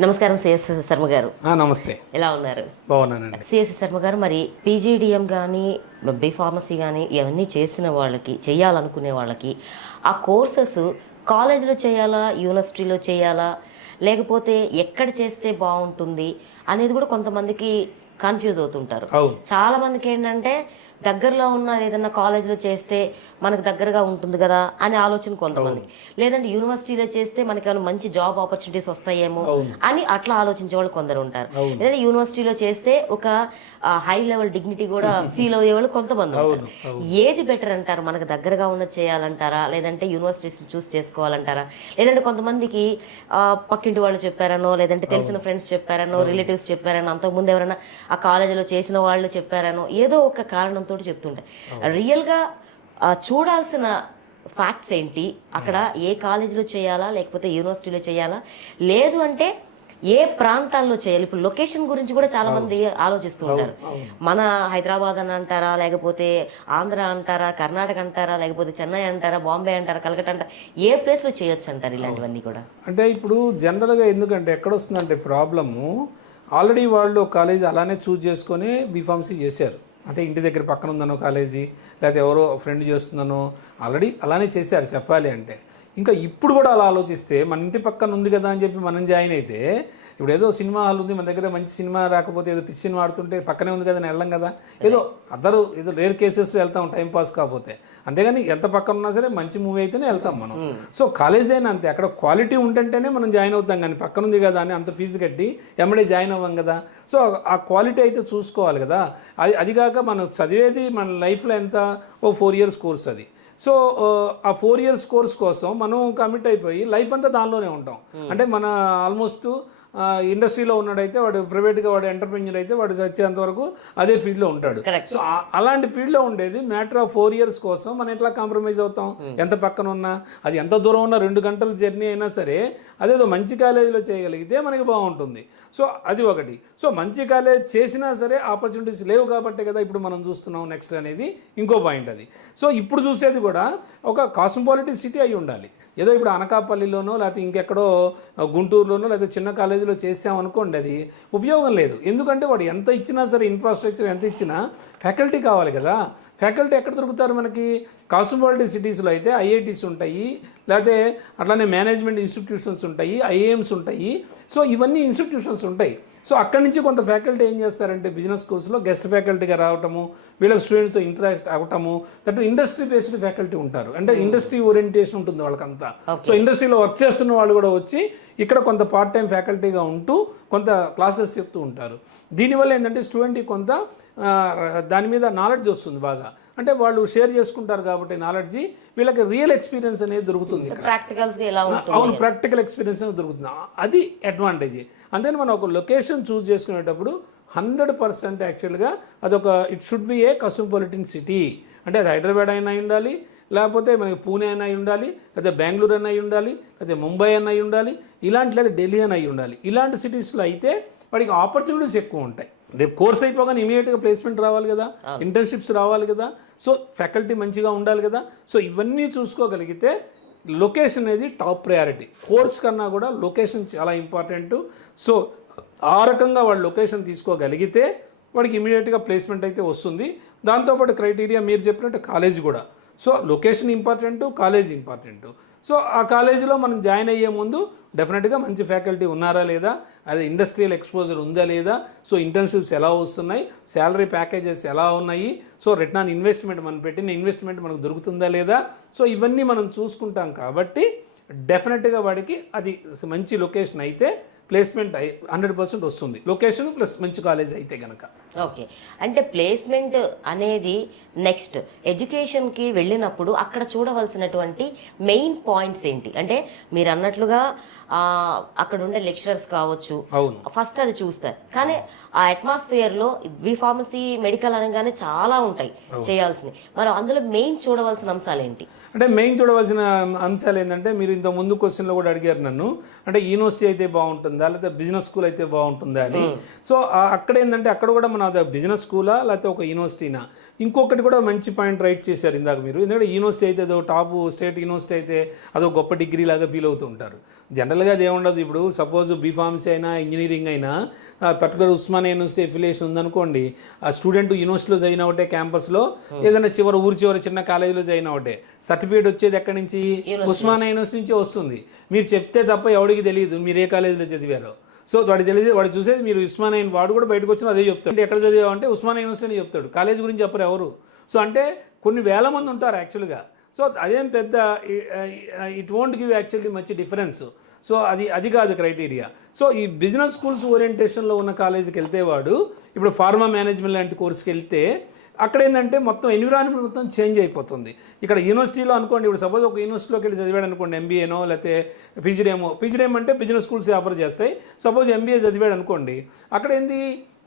నమస్కారం సిఎస్ శర్మ గారు. నమస్తే. ఎలా ఉన్నారు? బాగున్నానండి. సిఎస్ శర్మ గారు మరి పీజీడిఎం కానీ బీ ఫార్మసీ కానీ ఇవన్నీ చేసిన వాళ్ళకి చేయాలనుకునే వాళ్ళకి ఆ కోర్సెస్ కాలేజీలో చేయాలా యూనివర్సిటీలో చేయాలా లేకపోతే ఎక్కడ చేస్తే బాగుంటుంది అనేది కూడా కొంతమందికి కన్ఫ్యూజ్ అవుతుంటారు. చాలా మందికి ఏంటంటే దగ్గరలో ఉన్న ఏదైనా కాలేజీలో చేస్తే మనకు దగ్గరగా ఉంటుంది కదా అనే ఆలోచన కొంతమంది. లేదంటే యూనివర్సిటీలో చేస్తే మనకి ఏమైనా మంచి జాబ్ ఆపర్చునిటీస్ వస్తాయేమో అని అట్లా ఆలోచించే వాళ్ళు కొందరు ఉంటారు. లేదంటే యూనివర్సిటీలో చేస్తే ఒక హై లెవెల్ డిగ్నిటీ కూడా ఫీల్ అయ్యే వాళ్ళు కొంతమంది ఉంటారు. ఏది బెటర్ అంటారు? మనకు దగ్గరగా ఉన్న చేయాలంటారా? లేదంటే యూనివర్సిటీస్ చూస్ చేసుకోవాలంటారా? లేదంటే కొంతమందికి పక్కింటి వాళ్ళు చెప్పారనో లేదంటే తెలిసిన ఫ్రెండ్స్ చెప్పారనో రిలేటివ్స్ చెప్పారనో అంతకుముందు ఎవరైనా ఆ కాలేజీలో చేసిన వాళ్ళు చెప్పారనో ఏదో ఒక కారణంతో చెప్తుంటారు. రియల్గా చూడాల్సిన ఫ్యాక్ట్స్ ఏంటి? అక్కడ ఏ కాలేజీలో చేయాలా? లేకపోతే యూనివర్సిటీలో చేయాలా? లేదు అంటే ఏ ప్రాంతాల్లో చేయాలి? ఇప్పుడు లొకేషన్ గురించి కూడా చాలా మంది ఆలోచిస్తూ ఉంటారు. మన హైదరాబాద్ అని అంటారా లేకపోతే ఆంధ్ర అంటారా కర్ణాటక అంటారా లేకపోతే చెన్నై అంటారా బాంబే అంటారా కలకత్తా అంటారా ఏ ప్లేస్లో చేయొచ్చు అంటారు ఇలాంటివన్నీ కూడా? అంటే ఇప్పుడు జనరల్గా ఎందుకంటే ఎక్కడ వస్తుందంటే ప్రాబ్లము ఆల్రెడీ వాళ్ళు కాలేజీ అలానే చూజ్ చేసుకొని బీఫార్మసీ చేశారు. అంటే ఇంటి దగ్గర పక్కన ఉందనో కాలేజీ లేకపోతే ఎవరో ఫ్రెండ్ చేస్తుందనో ఆల్రెడీ అలానే చేశారు చెప్పాలి అంటే. ఇంకా ఇప్పుడు కూడా అలా ఆలోచిస్తే మన ఇంటి పక్కన ఉంది కదా అని చెప్పి మనం జాయిన్ అయితే ఇప్పుడు ఏదో సినిమా హాల్ ఉంది మన దగ్గర మంచి సినిమా రాకపోతే ఏదో పిచ్చి సినిమా ఆడుతుంటే పక్కనే ఉంది కదా అని వెళ్ళం కదా. ఏదో అదరు ఏదో రేర్ కేసెస్లో వెళ్తాం టైం పాస్ కాకపోతే. అంతేగాని ఎంత పక్కన ఉన్నా సరే మంచి మూవీ అయితేనే వెళ్తాం మనం. సో కాలేజ్ అయినా అంతే అక్కడ క్వాలిటీ ఉంటుంటేనే మనం జాయిన్ అవుతాం కానీ పక్కన ఉంది కదా అని అంత ఫీజు కట్టి ఎమ్మడే జాయిన్ అవ్వం కదా. సో ఆ క్వాలిటీ అయితే చూసుకోవాలి కదా. అది అది కాక మనం చదివేది మన లైఫ్లో ఎంత? ఓ ఫోర్ ఇయర్స్ కోర్స్ అది. సో ఆ ఫోర్ ఇయర్స్ కోర్స్ కోసం మనం కమిట్ అయిపోయి లైఫ్ అంతా దానిలోనే ఉంటాం. అంటే మన ఆల్మోస్ట్ ఇండస్ట్రీలో ఉన్నాడైతే వాడు ప్రైవేట్గా వాడు ఎంటర్ప్రెన్యూర్ అయితే వాడు చచ్చేంత వరకు అదే ఫీల్డ్లో ఉంటాడు. సో అలాంటి ఫీల్డ్లో ఉండేది మ్యాటర్ ఆఫ్ ఫోర్ ఇయర్స్ కోసం మనం ఎట్లా కాంప్రమైజ్ అవుతాం? ఎంత పక్కన ఉన్నా? అది ఎంత దూరం ఉన్నా? రెండు గంటల జర్నీ అయినా సరే అదేదో మంచి కాలేజీలో చేయగలిగితే మనకి బాగుంటుంది. సో అది ఒకటి. సో మంచి కాలేజ్ చేసినా సరే ఆపర్చునిటీస్ లేవు కాబట్టే కదా ఇప్పుడు మనం చూస్తున్నాం నెక్స్ట్ అనేది ఇంకో పాయింట్ అది. సో ఇప్పుడు చూసేది కూడా ఒక కాస్మోపాలిటీ సిటీ అయి ఉండాలి. ఏదో ఇప్పుడు అనకాపల్లిలోనో లేకపోతే ఇంకెక్కడో గుంటూరులోనో లేకపోతే చిన్న పరిధిలో చేసామనుకోండి అది ఉపయోగం లేదు. ఎందుకంటే వాడు ఎంత ఇచ్చినా సరే ఇన్ఫ్రాస్ట్రక్చర్ ఎంత ఇచ్చినా ఫ్యాకల్టీ కావాలి కదా. ఫ్యాకల్టీ ఎక్కడ దొరుకుతారు మనకి? కాస్మోపాలిటీ సిటీస్లో అయితే ఐఐటీస్ ఉంటాయి లేకపోతే అట్లానే మేనేజ్మెంట్ ఇన్స్టిట్యూషన్స్ ఉంటాయి ఐఏఎమ్స్ ఉంటాయి. సో ఇవన్నీ ఇన్స్టిట్యూషన్స్ ఉంటాయి. సో అక్కడి నుంచి కొంత ఫ్యాకల్టీ ఏం చేస్తారంటే బిజినెస్ కోర్సులో గెస్ట్ ఫ్యాకల్టీగా రావటము వీళ్ళకి స్టూడెంట్స్తో ఇంటరాక్ట్ అవ్వటము దట్ ఇండస్ట్రీ బేస్డ్ ఫ్యాకల్టీ ఉంటారు. అంటే ఇండస్ట్రీ ఓరియంటేషన్ ఉంటుంది వాళ్ళకంతా. సో ఇండస్ట్రీలో వర్క్ చేస్తున్న వాళ్ళు కూడా వచ్చి ఇక్కడ కొంత పార్ట్ టైం ఫ్యాకల్టీగా ఉంటూ కొంత క్లాసెస్ చెప్తూ ఉంటారు. దీనివల్ల ఏంటంటే స్టూడెంట్కి కొంత దాని మీద నాలెడ్జ్ వస్తుంది బాగా. అంటే వాళ్ళు షేర్ చేసుకుంటారు కాబట్టి నాలెడ్జ్ వీళ్ళకి రియల్ ఎక్స్పీరియన్స్ అనేది దొరుకుతుంది అవును ప్రాక్టికల్ ఎక్స్పీరియన్స్ అనేది దొరుకుతుంది. అది అడ్వాంటేజ్. అంతేని మనం ఒక లొకేషన్ చూస్ చేసుకునేటప్పుడు హండ్రెడ్ పర్సెంట్ యాక్చువల్గా అదొక it should be a cosmopolitan city. అంటే అది హైదరాబాద్ అయినా అయి ఉండాలి లేకపోతే మనకి పూణే అయినా అయి ఉండాలి లేదా బెంగళూరు అయినా అయి ఉండాలి లేదా ముంబై అయినా అయి ఉండాలి ఇలాంటి లేదా ఢిల్లీ అయినా అయి ఉండాలి. ఇలాంటి సిటీస్లో అయితే వాడికి ఆపర్చునిటీస్ ఎక్కువ ఉంటాయి. రేపు కోర్స్ అయిపోగానే ఇమీడియట్గా ప్లేస్మెంట్ రావాలి కదా ఇంటర్న్షిప్స్ రావాలి కదా సో ఫ్యాకల్టీ మంచిగా ఉండాలి కదా సో ఇవన్నీ చూసుకోగలిగితే లొకేషన్ అనేది టాప్ ప్రయారిటీ కోర్స్ కన్నా కూడా లొకేషన్ చాలా ఇంపార్టెంట్ సో ఆ రకంగా వాడు లొకేషన్ తీసుకోగలిగితే వాడికి ఇమీడియట్గా ప్లేస్మెంట్ అయితే వస్తుంది. దాంతోపాటు క్రైటీరియా మీరు చెప్పినట్టు కాలేజ్ కూడా. So location important college important so ఆ కాలేజీలో మనం జాయిన్ అయ్యే ముందు డెఫినెట్గా మంచి ఫ్యాకల్టీ ఉన్నారా లేదా? అదే ఇండస్ట్రియల్ ఎక్స్పోజర్ ఉందా లేదా? సో ఇంటర్న్షిప్స్ ఎలా వస్తున్నాయి? శాలరీ ప్యాకేజెస్ ఎలా ఉన్నాయి? సో రిటర్న్ ఆన్ ఇన్వెస్ట్మెంట్ మనం పెట్టిన ఇన్వెస్ట్మెంట్ మనకు దొరుకుతుందా లేదా? సో ఇవన్నీ మనం చూసుకుంటాం కాబట్టి డెఫినెట్గా వాడికి అది మంచి లొకేషన్ అయితే ప్లేస్మెంట్ హండ్రెడ్ పర్సెంట్ వస్తుంది. లొకేషన్ ప్లస్ మంచి కాలేజ్ అయితే కనుక ఓకే అంటే ప్లేస్మెంట్ అనేది నెక్స్ట్ ఎడ్యుకేషన్కి వెళ్ళినప్పుడు అక్కడ చూడవలసినటువంటి మెయిన్ పాయింట్స్ ఏంటి? అంటే మీరు అన్నట్లుగా అక్కడ ఉండే లెక్చరర్స్ కావచ్చు. అవును. ఫస్ట్ అది చూస్తారు. కానీ ఆ అట్మాస్ఫియర్లో బి ఫార్మసీ మెడికల్ అనగానే చాలా ఉంటాయి చేయాల్సినవి. మరి అందులో మెయిన్ చూడవలసిన అంశాలు ఏంటి? అంటే మెయిన్ చూడవలసిన అంశాలు ఏంటంటే మీరు ఇంత ముందు క్వశ్చన్లో కూడా అడిగారు నన్ను. అంటే యూనివర్సిటీ అయితే బాగుంటుందా? లేకపోతే బిజినెస్ స్కూల్ అయితే బాగుంటుందా అని. సో అక్కడ ఏంటంటే అక్కడ కూడా మన అది బిజినెస్ స్కూలా లేకపోతే ఒక యూనివర్సిటీనా ఇంకొకటి కూడా మంచి పాయింట్ రైట్ చేశారు ఇందాక మీరు. ఎందుకంటే యూనివర్సిటీ అయితే అదో టాప్ స్టేట్ యూనివర్సిటీ అయితే అదో గొప్ప డిగ్రీ లాగా ఫీల్ అవుతూ ఉంటారు. జనరల్గా అది ఏముండదు ఇప్పుడు. సపోజ్ బీఫార్మసీ అయినా ఇంజనీరింగ్ అయినా పర్టికులర్ ఉస్మాన్ యూనివర్సిటీ ఎఫిలియేషన్ ఉందనుకోండి ఆ స్టూడెంట్ యూనివర్సిటీలో జాయిన్ ఒకటే క్యాంపస్లో ఏదైనా చివరి ఊరి చివరి చిన్న కాలేజీలో జాయిన్ ఒకటే సర్టిఫికేట్ వచ్చేది ఎక్కడి నుంచి? ఉస్మాన్ యూనివర్సిటీ నుంచి వస్తుంది. మీరు చెప్తే తప్ప ఎవడికి తెలియదు. మీరు ఏ కాలేజీలో చదివారో. సో వాడు తెలిసే వాడు చూసేది మీరు ఉస్మానయన్ వాడు కూడా బయటకు వచ్చిన అదే చెప్తాడు. ఎక్కడ చదివావు అంటే ఉస్మాన్ యూనివర్సిటీ అని చెప్తాడు. కాలేజ్ గురించి చెప్పరు ఎవరు. సో అంటే కొన్ని వేల మంది ఉంటారు యాక్చువల్గా. సో అదేం పెద్ద ఇట్ వోంట్ గివ్ యాక్చువల్లీ మంచి డిఫరెన్స్ సో అది అది కాదు క్రైటీరియా సో ఈ బిజినెస్ స్కూల్స్ ఓరియంటేషన్లో ఉన్న కాలేజీకి వెళ్తే వాడు ఇప్పుడు ఫార్మా మేనేజ్మెంట్ లాంటి కోర్సుకి వెళ్తే అక్కడ ఏంటంటే మొత్తం ఎన్విరాన్మెంట్ మొత్తం చేంజ్ అయిపోతుంది. ఇక్కడ యూనివర్సిటీలో అనుకోండి ఇప్పుడు సపోజ్ ఒక యూనివర్సిటీలోకి వెళ్ళి చదివాడు అనుకోండి ఎంబీఏనో లేకపోతే పీజీడేమో పీజీడేమ్ అంటే బిజినెస్ స్కూల్స్ ఆఫర్ చేస్తాయి. సపోజ్ ఎంబీఏ చదివాడు అనుకోండి అక్కడ ఏంది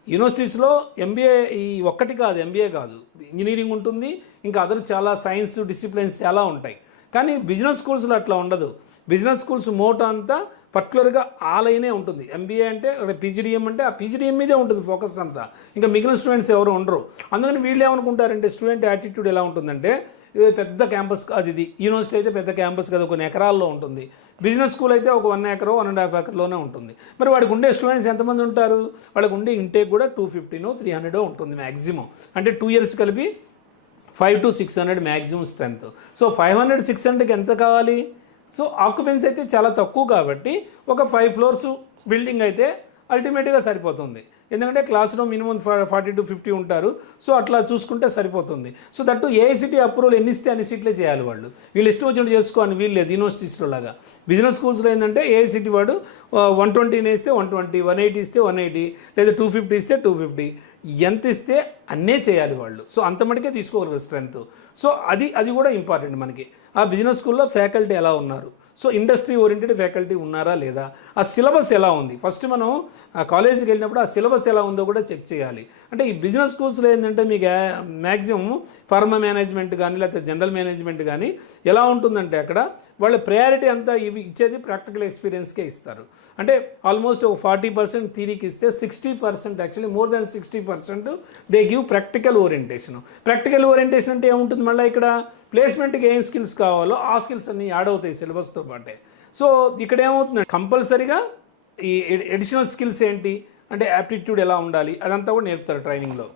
యూనివర్సిటీస్లో ఎంబీఏ ఈ ఒక్కటి కాదు ఎంబీఏ కాదు. ఇంజనీరింగ్ ఉంటుంది ఇంకా అదర్ చాలా సైన్స్ డిసిప్లిన్స్ చాలా ఉంటాయి. కానీ బిజినెస్ స్కూల్స్లో అట్లా ఉండదు. బిజినెస్ స్కూల్స్ మోట అంతా పర్టికులర్గా ఆ లైనే ఉంటుంది ఎంబీఏ అంటే పీజీడిఎం అంటే ఆ పీజీడిఎం మీదే ఉంటుంది ఫోకస్ అంతా. ఇంకా మిగిలిన స్టూడెంట్స్ ఎవరు ఉండరు. అందుకని వీళ్ళు ఏమనుకుంటారంటే స్టూడెంట్ యాటిట్యూడ్ ఎలా ఉంటుందంటే ఇది పెద్ద క్యాంపస్ అది ఇది. యూనివర్సిటీ అయితే పెద్ద క్యాంపస్ కదా కొన్ని ఎకరాల్లో ఉంటుంది. బిజినెస్ స్కూల్ అయితే ఒక one acre one and half ఎకర్లోనే ఉంటుంది. మరి వాడికి ఉండే స్టూడెంట్స్ ఎంతమంది ఉంటారు? వాళ్ళకి ఉండే ఇంటేక్ కూడా టూ ఫిఫ్టీనో త్రీ హండ్రెడో ఉంటుంది మ్యాక్సిమం అంటే టూ ఇయర్స్ కలిపి five to six hundred maximum strength so five hundred six హండ్రెడ్కి ఎంత కావాలి? సో ఆక్యుపెన్సీ అయితే చాలా తక్కువ కాబట్టి ఒక ఫైవ్ ఫ్లోర్స్ బిల్డింగ్ అయితే అల్టిమేట్గా సరిపోతుంది. ఎందుకంటే class room minimum forty to fifty ఉంటారు. సో అట్లా చూసుకుంటే సరిపోతుంది. సో దట్టు ఏఐసిటీ అప్రూవల్ ఎన్ని ఇస్తే అన్ని సీట్లే చేయాలి వాళ్ళు. వీళ్ళు ఇష్టం వచ్చినట్టు చేసుకోని వీళ్ళు లేదు యూనివర్సిటీస్లో లాగా. బిజినెస్ స్కూల్స్లో ఏంటంటే ఏఐసిటీ వాడు వన్ ట్వంటీని ఇస్తే వన్ ట్వంటీ వన్ ఎయిటీ ఇస్తే వన్ ఎయిటీ లేదా టూ ఫిఫ్టీ ఇస్తే టూ ఫిఫ్టీ. ఎంత ఇస్తే అన్నే చేయాలి వాళ్ళు. సో అంత మటుకే తీసుకోగలరు స్ట్రెంత్ సో అది అది కూడా ఇంపార్టెంట్ మనకి. ఆ బిజినెస్ స్కూల్లో ఫ్యాకల్టీ ఎలా ఉన్నారు? సో ఇండస్ట్రీ ఓరియంటెడ్ ఫ్యాకల్టీ ఉన్నారా లేదా? ఆ సిలబస్ ఎలా ఉంది? ఫస్ట్ మనం ఆ కాలేజీకి వెళ్ళినప్పుడు ఆ సిలబస్ ఎలా ఉందో కూడా చెక్ చేయాలి. అంటే ఈ బిజినెస్ స్కూల్స్లో ఏంటంటే మీకు మ్యాక్సిమం ఫార్మా మేనేజ్మెంట్ కానీ లేకపోతే జనరల్ మేనేజ్మెంట్ కానీ ఎలా ఉంటుందంటే అక్కడ వాళ్ళ ప్రయారిటీ అంతా ఇవి ఇచ్చేది ప్రాక్టికల్ ఎక్స్పీరియన్స్కే ఇస్తారు. అంటే ఆల్మోస్ట్ ఒక ఫార్టీ పర్సెంట్ థీరీకి ఇస్తే sixty percent actually more than sixty percent they give practical orientation practical orientation అంటే ఏముంటుంది మళ్ళీ ఇక్కడ? ప్లేస్మెంట్కి ఏం స్కిల్స్ కావాలో ఆ స్కిల్స్ అన్నీ యాడ్ అవుతాయి సిలబస్తో పాటే. సో ఇక్కడ ఏమవుతుంది కంపల్సరీగా ఈ ఎడిషనల్ స్కిల్స్ ఏంటి? అంటే యాప్టిట్యూడ్ ఎలా ఉండాలి? అదంతా కూడా నేర్పుతారు ట్రైనింగ్లో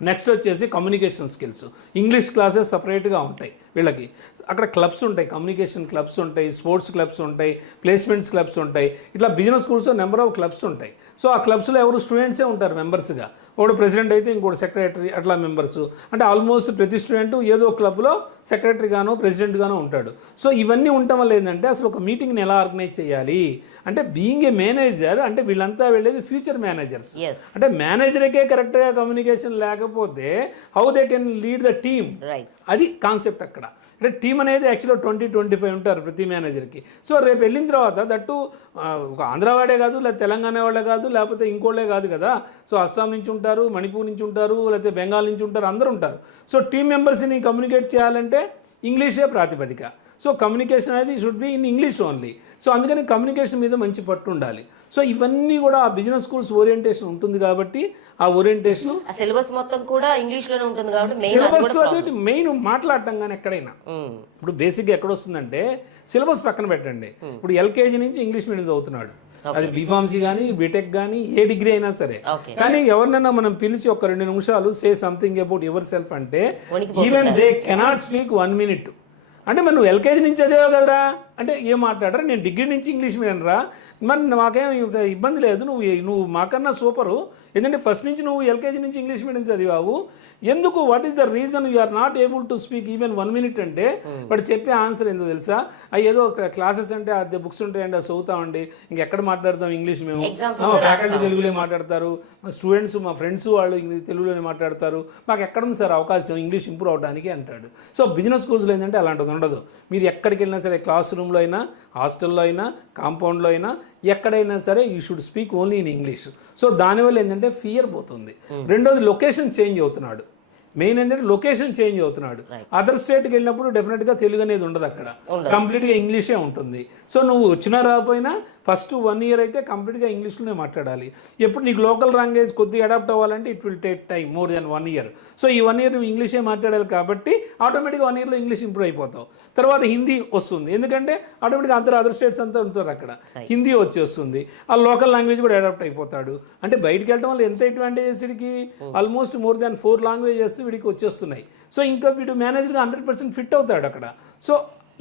నెక్స్ట్ వచ్చేసి కమ్యూనికేషన్ స్కిల్స్ ఇంగ్లీష్ క్లాసెస్ సపరేట్గా ఉంటాయి. వీళ్ళకి. అక్కడ క్లబ్స్ ఉంటాయి కమ్యూనికేషన్ క్లబ్స్ ఉంటాయి స్పోర్ట్స్ క్లబ్స్ ఉంటాయి ప్లేస్మెంట్స్ క్లబ్స్ ఉంటాయి. ఇట్లా బిజినెస్ స్కూల్స్లో నెంబర్ ఆఫ్ క్లబ్స్ ఉంటాయి. సో ఆ క్లబ్స్లో ఎవరు స్టూడెంట్సే ఉంటారు మెంబర్స్గా ఒకడు ప్రెసిడెంట్ అయితే ఇంకోటి సెక్రటరీ అట్లా మెంబర్స్ అంటే ఆల్మోస్ట్ ప్రతి స్టూడెంట్ ఏదో క్లబ్లో సెక్రటరీగానో ప్రెసిడెంట్గానో ఉంటాడు. సో ఇవన్నీ ఉండటం వల్ల ఏంటంటే అసలు ఒక మీటింగ్ని ఎలా ఆర్గనైజ్ చేయాలి? అంటే బీయింగ్ ఏ మేనేజర్ అంటే వీళ్ళంతా వెళ్ళేది ఫ్యూచర్ మేనేజర్స్ అంటే మేనేజర్కే కరెక్ట్గా కమ్యూనికేషన్ లేకపోతే how they can lead the team అది కాన్సెప్ట్ అక్కడ. అంటే టీం అనేది యాక్చువల్గా ట్వంటీ ట్వంటీ ఫైవ్ ఉంటారు ప్రతి మేనేజర్కి సో రేపు వెళ్ళిన తర్వాత దట్టు ఒక ఆంధ్ర వాడే కాదు లేదా తెలంగాణ వాళ్ళే కాదు లేకపోతే ఇంకోళ్ళే కాదు కదా. సో అస్సాం నుంచి ఉంటారు మణిపూర్ నుంచి ఉంటారు లేకపోతే బెంగాల్ నుంచి ఉంటారు అందరూ ఉంటారు. సో టీం మెంబర్స్ని కమ్యూనికేట్ చేయాలంటే ఇంగ్లీషే ప్రాతిపదిక. సో కమ్యూనికేషన్ అనేది should be in English only so అందుకని కమ్యూనికేషన్ మీద మంచి పట్టు ఉండాలి. సో ఇవన్నీ కూడా ఆ బిజినెస్ స్కూల్స్ ఓరియంటేషన్ ఉంటుంది కాబట్టి ఆ ఓరియంటేషన్ సిలబస్ మొత్తం కూడా ఇంగ్లీష్లోనే ఉంటుంది కాబట్టి మెయిన్ అది సిలబస్ అనేది మెయిన్ మాట్లాడటం కానీ ఎక్కడైనా. ఇప్పుడు బేసిక్గా ఎక్కడ వస్తుందంటే సిలబస్ పక్కన పెట్టండి. ఇప్పుడు ఎల్కేజీ నుంచి ఇంగ్లీష్ మీడియం చదువుతున్నాడు. అది బీఫార్మసీ కానీ బీటెక్ కానీ ఏ డిగ్రీ అయినా సరే. కానీ ఎవరినైనా మనం పిలిచి ఒక రెండు నిమిషాలు say something about yourself అంటే. Even they cannot speak one minute అంటే నువ్వు ఎల్కేజీ నుంచి చదివావు కదరా? అంటే ఏం మాట్లాడరా? నేను డిగ్రీ నుంచి ఇంగ్లీష్ మీడియం రా. మరి మాకేం ఇబ్బంది లేదు. నువ్వు నువ్వు మాకన్నా సూపరు. ఎందుకంటే ఫస్ట్ నుంచి నువ్వు ఎల్కేజీ నుంచి ఇంగ్లీష్ మీడియం చదివావు. ఎందుకు? What is the reason you are not able to speak even one minute అంటే వాడు చెప్పే ఆన్సర్ ఏందో తెలుసా? అవి ఏదో క్లాసెస్ అంటే అదే బుక్స్ ఉంటాయండి అది చదువుతామండి. ఇంకెక్కడ మాట్లాడతాం? ఇంగ్లీష్ మేము. ఫ్యాకల్టీ తెలుగులో మాట్లాడతారు. మా స్టూడెంట్స్ మా ఫ్రెండ్స్ వాళ్ళు ఇంగ్లీష్ తెలుగులోనే మాట్లాడతారు. మాకు ఎక్కడ ఉంది సార్ అవకాశం? ఇంగ్లీష్ ఇంప్రూవ్ అవడానికి అంటాడు. సో బిజినెస్ స్కూల్స్లో ఏంటంటే అలాంటిది ఉండదు. మీరు ఎక్కడికి వెళ్ళినా సరే క్లాస్ రూమ్లో అయినా హాస్టల్లో అయినా కాంపౌండ్లో అయినా ఎక్కడైనా సరే you should speak only in English so దానివల్ల ఏంటంటే ఫియర్ పోతుంది. రెండోది లొకేషన్ చేంజ్ అవుతున్నాడు. మెయిన్ ఏంటంటే లొకేషన్ చేంజ్ అవుతున్నాడు. అదర్ స్టేట్కి వెళ్ళినప్పుడు డెఫినెట్గా తెలుగు అనేది ఉండదు అక్కడ. కంప్లీట్గా ఇంగ్లీషే ఉంటుంది. సో నువ్వు వచ్చినా రాకపోయినా ఫస్ట్ వన్ ఇయర్ అయితే కంప్లీట్గా ఇంగ్లీష్లోనే మాట్లాడాలి. ఎప్పుడు నీకు లోకల్ లాంగ్వేజ్ కొద్దిగా అడాప్ట్ అవ్వాలంటే it will take time more than one year so ఈ వన్ ఇయర్ నువ్వు ఇంగ్లీషే మాట్లాడాలి కాబట్టి ఆటోమేటిక్గా వన్ ఇయర్లో ఇంగ్లీష్ ఇంప్రూవ్ అయిపోతావు. తర్వాత హిందీ వస్తుంది. ఎందుకంటే ఆటోమేటిక్గా అందరూ అదర్ స్టేట్స్ అంతా ఉంటారు అక్కడ. హిందీ వచ్చేస్తుంది. ఆ లోకల్ లాంగ్వేజ్ కూడా అడాప్ట్ అయిపోతాడు. అంటే బయటికి వెళ్ళడం వల్ల ఎంత అడ్వాంటేజెస్ వీడికి? Almost more than four languages వీడికి వచ్చేస్తున్నాయి. సో ఇంకా వీడు మేనేజర్గా హండ్రెడ్ పర్సెంట్ ఫిట్ అవుతాడు అక్కడ. సో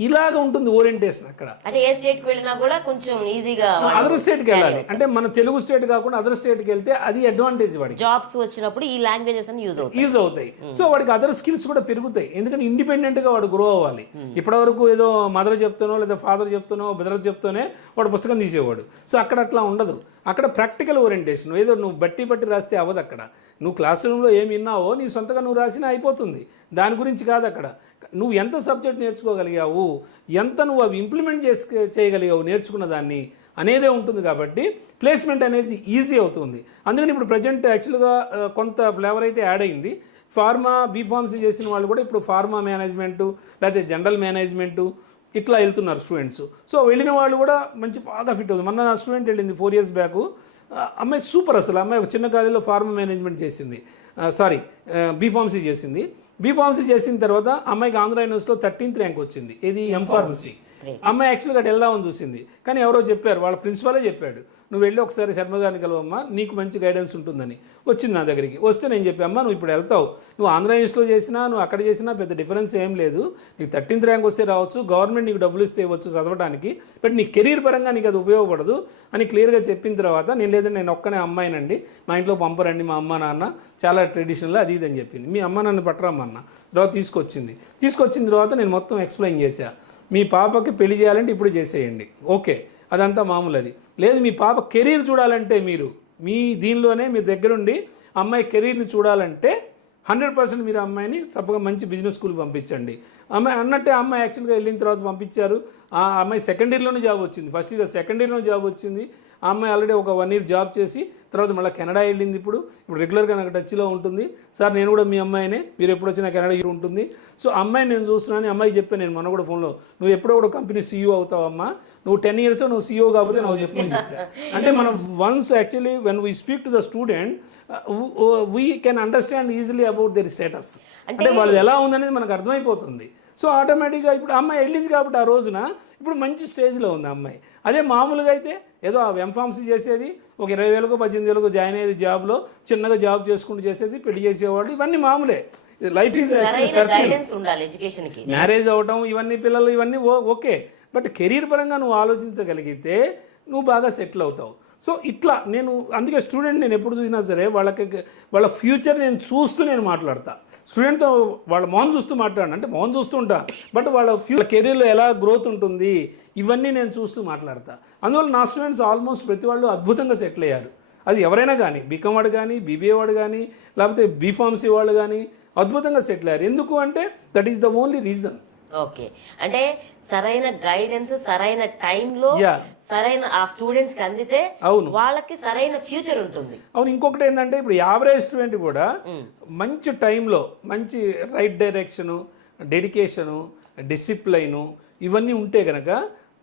ఇలాగ ఉంటుంది ఓరియంటేషన్ అక్కడ. అంటే ఏ స్టేట్కి వెళ్ళినా కూడా కొంచెం ఈజీగా అదర్ స్టేట్కి వెళ్ళాలి. అంటే మన తెలుగు స్టేట్ కాకుండా అదర్ స్టేట్కి వెళ్తే అది అడ్వాంటేజ్ వాడికి. జాబ్స్ వచ్చినప్పుడు ఈ లాంగ్వేజెస్ అని యూజ్ అవుతాయి. యూజ్ అవుతాయి. సో వాడికి అదర్ స్కిల్స్ కూడా పెరుగుతాయి. ఎందుకంటే ఇండిపెండెంట్గా వాడు గ్రో అవ్వాలి. ఇప్పటివరకు ఏదో మదర్ చెప్తానో లేదా ఫాదర్ చెప్తానో బ్రదర్ చెప్తానే వాడు పుస్తకం తీసేవాడు. సో అక్కడ అట్లా ఉండదు. అక్కడ ప్రాక్టికల్ ఓరియంటేషన్ ఏదో నువ్వు బట్టి బట్టి రాస్తే అవ్వదు అక్కడ. నువ్వు క్లాస్ రూమ్లో ఏమి విన్నావో నీ సొంతగా నువ్వు రాసినా అయిపోతుంది. దాని గురించి కాదు అక్కడ. నువ్వు ఎంత సబ్జెక్ట్ నేర్చుకోగలిగావు? ఎంత నువ్వు అవి ఇంప్లిమెంట్ చేసి చేయగలిగావు నేర్చుకున్న దాన్ని అనేదే ఉంటుంది కాబట్టి ప్లేస్మెంట్ అనేది ఈజీ అవుతుంది. అందుకని ఇప్పుడు ప్రజెంట్ యాక్చువల్గా కొంత ఫ్లేవర్ అయితే యాడ్ అయింది. ఫార్మా బీఫార్మసీ చేసిన వాళ్ళు కూడా ఇప్పుడు ఫార్మా మేనేజ్మెంటు లేకపోతే జనరల్ మేనేజ్మెంటు ఇట్లా వెళ్తున్నారు స్టూడెంట్స్ సో వెళ్ళిన వాళ్ళు కూడా మంచి బాగా ఫిట్ అవుతుంది మొన్న నా స్టూడెంట్ వెళ్ళింది ఫోర్ ఇయర్స్ బ్యాక్ అమ్మాయి సూపర్ అసలు. అమ్మాయి ఒక చిన్న కాలేజీలో ఫార్మా మేనేజ్మెంట్ చేసింది. సారీ బీఫార్మసీ చేసింది. బీఫార్మసీ చేసిన తర్వాత అమ్మాయికి ఆంధ్ర యూనివర్సిటీలో థర్టీన్త్ ర్యాంక్ వచ్చింది. ఇది ఎంఫార్మసీ అమ్మాయి యాక్చువల్గా వెళ్దామని చూసింది. కానీ ఎవరో చెప్పారు వాళ్ళ ప్రిన్సిపాలే చెప్పాడు నువ్వు వెళ్ళి ఒకసారి శర్మ గారిని కలవమ్మా నీకు మంచి గైడెన్స్ ఉంటుందని. వచ్చింది నా దగ్గరికి. వస్తే నేను చెప్పామ్మా నువ్వు ఇప్పుడు వెళ్తావు. నువ్వు ఆంధ్ర యూనివర్సిటీలో చేసినా నువ్వు అక్కడ చేసినా పెద్ద డిఫరెన్స్ ఏం లేదు. నీకు థర్టీన్త్ ర్యాంక్ వస్తే రావచ్చు గవర్నమెంట్ నీకు డబ్బులు ఇస్తే ఇవ్వచ్చు చదవడానికి బట్ నీ కెరీర్ పరంగా నీకు అది ఉపయోగపడదు. అని క్లియర్గా చెప్పిన తర్వాత నేను లేదంటే నేను ఒక్కనే అమ్మాయినండి. మా ఇంట్లో పంపరండి మా అమ్మ నాన్న. చాలా ట్రెడిషనల్ అది ఇది అని చెప్పింది. మీ అమ్మ నన్ను పట్టరమ్మన్న. తర్వాత తీసుకొచ్చింది. తీసుకొచ్చిన తర్వాత నేను మొత్తం ఎక్స్ప్లెయిన్ చేశా. మీ పాపకి పెళ్ళి చేయాలంటే ఇప్పుడు చేసేయండి. ఓకే అదంతా మామూలు అది లేదు మీ పాప కెరీర్ చూడాలంటే మీరు మీ దీనిలోనే మీ దగ్గరుండి అమ్మాయి కెరీర్ని చూడాలంటే హండ్రెడ్ పర్సెంట్ మీరు అమ్మాయిని చక్కగా మంచి బిజినెస్ స్కూల్కి పంపించండి. అమ్మాయి అన్నట్టే అమ్మాయి యాక్చువల్గా వెళ్ళిన తర్వాత పంపించారు. ఆ అమ్మాయి సెకండ్ ఇయర్లోనే జాబ్ వచ్చింది. ఫస్ట్ ఇయర్ సెకండ్ ఇయర్లోనే జాబ్ వచ్చింది. ఆ అమ్మాయి ఆల్రెడీ ఒక వన్ ఇయర్ జాబ్ చేసి తర్వాత మళ్ళీ కెనడా వెళ్ళింది ఇప్పుడు. ఇప్పుడు రెగ్యులర్గా నాకు టచ్లో ఉంటుంది. సార్ నేను కూడా మీ అమ్మాయినే. మీరు ఎప్పుడు వచ్చినా కెనడా ఇయర్ ఉంటుంది. సో అమ్మాయిని నేను చూస్తున్నాను. అమ్మాయి చెప్పాను నేను మొన్న కూడా ఫోన్లో నువ్వు ఎప్పుడో కూడా కంపెనీ సీఈఓ అవుతావమ్మా నువ్వు టెన్ ఇయర్స్ నువ్వు సీఈఓ కాకపోతే నాకు చెప్పని. చెప్పా. అంటే మనం once actually when we speak to the student we can understand easily about their status అంటే వాళ్ళు ఎలా ఉందనేది మనకు అర్థమైపోతుంది. సో ఆటోమేటిక్గా ఇప్పుడు అమ్మాయి వెళ్ళింది కాబట్టి ఆ రోజున ఇప్పుడు మంచి స్టేజ్లో ఉంది అమ్మాయి. అదే మామూలుగా అయితే ఏదో ఆ ఎంఫార్మసీ చేసేది ఒక ఇరవై వేలకు పద్దెనిమిది వేలకు జాయిన్ అయ్యేది జాబ్లో చిన్నగా జాబ్ చేసుకుంటూ చేసేది పెళ్ళి చేసేవాళ్ళు ఇవన్నీ మామూలే. లైఫ్ ఈజ్ మ్యారేజ్ అవ్వటం ఇవన్నీ పిల్లలు ఇవన్నీ ఓ- ఓకే. బట్ కెరీర్ పరంగా నువ్వు ఆలోచించగలిగితే నువ్వు బాగా సెటిల్ అవుతావు. సో ఇట్లా నేను అందుకే స్టూడెంట్ నేను ఎప్పుడు చూసినా సరే వాళ్ళకి వాళ్ళ ఫ్యూచర్ నేను చూస్తూ నేను మాట్లాడతా. స్టూడెంట్తో వాళ్ళ మోహన్ చూస్తూ మాట్లాడను. అంటే మోహన్ చూస్తూ ఉంటా. బట్ వాళ్ళ ఫ్యూ కెరీర్లో ఎలా గ్రోత్ ఉంటుంది ఇవన్నీ నేను చూస్తూ మాట్లాడతా. అందువల్ల నా స్టూడెంట్స్ ఆల్మోస్ట్ ప్రతి వాళ్ళు అద్భుతంగా సెటిల్ అయ్యారు. అది ఎవరైనా కానీ బీకామ్ వాడు కానీ బీబీఏ వాడు కానీ లేకపోతే బీఫార్మసీ వాళ్ళు కానీ అద్భుతంగా సెటిల్ అయ్యారు. ఎందుకు అంటే that is the only reason okay అంటే సరైన గైడెన్స్ సరైన టైంలో. సరైన ఆ స్టూడెంట్స్కి అందితే అవును. వాళ్ళకి సరైన ఫ్యూచర్ ఉంటుంది. అవును ఇంకొకటి ఏంటంటే ఇప్పుడు యావరేజ్ స్టూడెంట్ కూడా మంచి టైంలో మంచి రైట్ డైరెక్షను డెడికేషను డిసిప్లైను ఇవన్నీ ఉంటే కనుక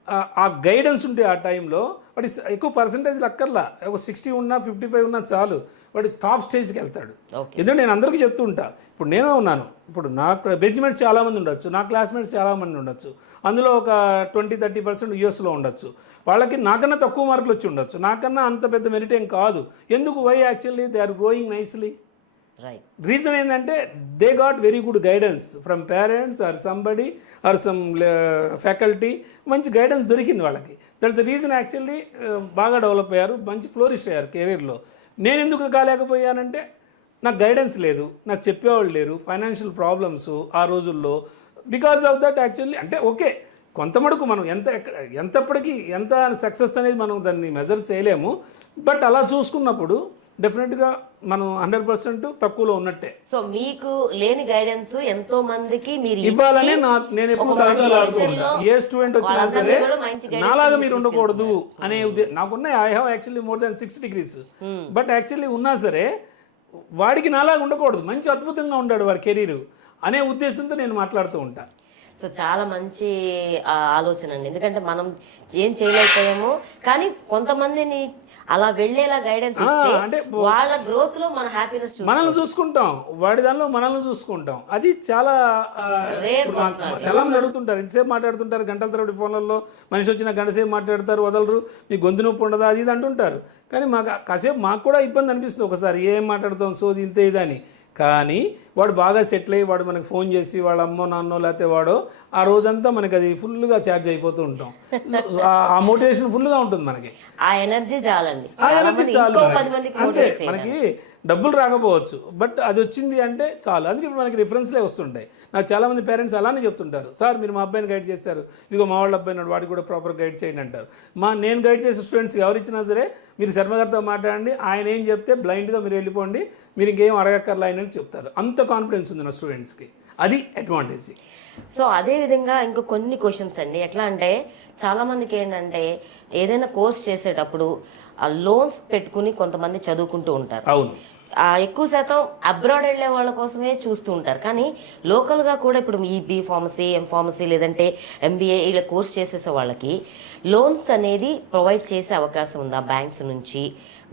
ఆ- ఆ గైడెన్స్ ఉంటే ఆ టైంలో వాడి ఎక్కువ పర్సంటేజ్లు అక్కర్లా. ఒక సిక్స్టీ ఉన్నా ఫిఫ్టీ ఫైవ్ ఉన్నా చాలు. వాడి టాప్ స్టేజ్కి వెళ్తాడు. ఎందుకంటే నేను అందరికీ చెప్తూ ఉంటా. ఇప్పుడు నేను ఉన్నాను. ఇప్పుడు నా బెంచ్మేట్స్ చాలామంది ఉండొచ్చు. నా క్లాస్మేట్స్ చాలామంది ఉండొచ్చు. అందులో ఒక ట్వంటీ థర్టీ పర్సెంట్ యూఎస్లో ఉండొచ్చు. వాళ్ళకి నాకన్నా తక్కువ మార్కులు వచ్చి ఉండొచ్చు. నాకన్నా అంత పెద్ద మెరిట్ ఏం కాదు. ఎందుకు? Why actually they are growing nicely right reason ఏంటంటే they got very good guidance from parents or somebody or some faculty మంచి గైడెన్స్ దొరికింది వాళ్ళకి. దట్స్ ద రీజన్ యాక్చువల్లీ బాగా డెవలప్ అయ్యారు మంచి ఫ్లోరిష్ అయ్యారు కెరీర్లో నేను ఎందుకు కాలేకపోయానంటే నాకు గైడెన్స్ లేదు నాకు చెప్పేవాళ్ళు లేరు ఫైనాన్షియల్ ప్రాబ్లమ్స్ ఆ రోజుల్లో. బికాస్ ఆఫ్ దట్ యాక్చువల్లీ అంటే ఓకే కొంత మటుకు మనం ఎంత ఎక్కడ ఎంతప్పటికీ ఎంత సక్సెస్ అనేది మనం దాన్ని మెజర్ చేయలేము. బట్ అలా చూసుకున్నప్పుడు డెఫినెట్గా మనం హండ్రెడ్ పర్సెంట్ తక్కువలో ఉన్నట్టే. సో మీకు లేని గైడెన్స్ ఎంతో మందికి మీరు ఇవ్వాలనే నేను ఎప్పుడు ఏ స్టూడెంట్ వచ్చినా సరే నాలాగా మీరు ఉండకూడదు అనే ఉద్దేశం నాకున్నాయి. I have actually more than six degrees but actually ఉన్నా సరే వాడికి నాలాగా ఉండకూడదు. మంచి అద్భుతంగా ఉంటాడు వాడి కెరీర్ అనే ఉద్దేశంతో నేను మాట్లాడుతూ ఉంటా. సో చాలా మంచి ఆలోచన అండి. ఎందుకంటే మనం ఏం చేయలేకపోయాము కానీ కొంతమందిని అలా వెళ్ళేలా గైడెన్స్ అంటే వాళ్ళ గ్రోత్లో మన హ్యాపీనెస్ మనల్ని చూసుకుంటాం. వాడి దానిలో మనల్ని చూసుకుంటాం. అది చాలా చాలా మంది అడుగుతుంటారు ఎంతసేపు మాట్లాడుతుంటారు. గంటల తరబడి ఫోన్లలో మనిషి వచ్చిన గంట సేపు మాట్లాడతారు వదలరు. మీ గొంతు నొప్పి ఉండదా? అది ఇది అంటుంటారు. కానీ మాకు కాసేపు మాకు కూడా ఇబ్బంది అనిపిస్తుంది. ఒకసారి ఏం మాట్లాడుతాం? సోది ఇంతే ఇదని కానీ వాడు బాగా సెటిల్ అయ్యి వాడు మనకు ఫోన్ చేసి వాళ్ళ అమ్మో నాన్నో లేకపోతే వాడో ఆ రోజంతా మనకి అది ఫుల్గా ఛార్జ్ అయిపోతూ ఉంటాం. ఆ- మోటివేషన్ ఫుల్గా ఉంటుంది మనకి. ఆ ఎనర్జీ చాలండి. ఆ చాలా ఎనర్జీ చాలు అంతే. మనకి డబ్బులు రాకపోవచ్చు. బట్ అది వచ్చింది అంటే చాలు. అందుకే ఇప్పుడు మనకి రిఫరెన్స్లే వస్తుంటాయి. నాకు చాలా మంది పేరెంట్స్ అలానే చెప్తుంటారు. సార్ మీరు మా అబ్బాయిని గైడ్ చేశారు. ఇదిగో మా వాళ్ళ అబ్బాయిని వాడికి కూడా ప్రాపర్ గైడ్ చేయండి అంటారు. మా నేను గైడ్ చేసే స్టూడెంట్స్కి ఎవరు ఇచ్చినా సరే మీరు శర్మ గారితో మాట్లాడండి. ఆయన ఏం చెప్తే బ్లైండ్గా మీరు వెళ్ళిపోండి. మీరు ఇంకేం అడగక్కర్లా ఆయన చెప్తారు. అంత కాన్ఫిడెన్స్ ఉంది నా స్టూడెంట్స్కి అది అడ్వాంటేజ్ సో అదే విధంగా ఇంకో కొన్ని క్వశ్చన్స్ అండి. ఎట్లా అంటే చాలా మందికి ఏంటంటే ఏదైనా కోర్స్ చేసేటప్పుడు ఆ లోన్స్ పెట్టుకుని కొంతమంది చదువుకుంటూ ఉంటారు. అవును. ఎక్కువ శాతం అబ్రాడ్ వెళ్ళే వాళ్ళ కోసమే చూస్తూ ఉంటారు. కానీ లోకల్గా కూడా ఇప్పుడు ఈ బీ ఫార్మసీ ఎం ఫార్మసీ లేదంటే ఎంబీఏ ఇలా కోర్స్ చేసేసే వాళ్ళకి లోన్స్ అనేది ప్రొవైడ్ చేసే అవకాశం ఉందా. బ్యాంక్స్ నుంచి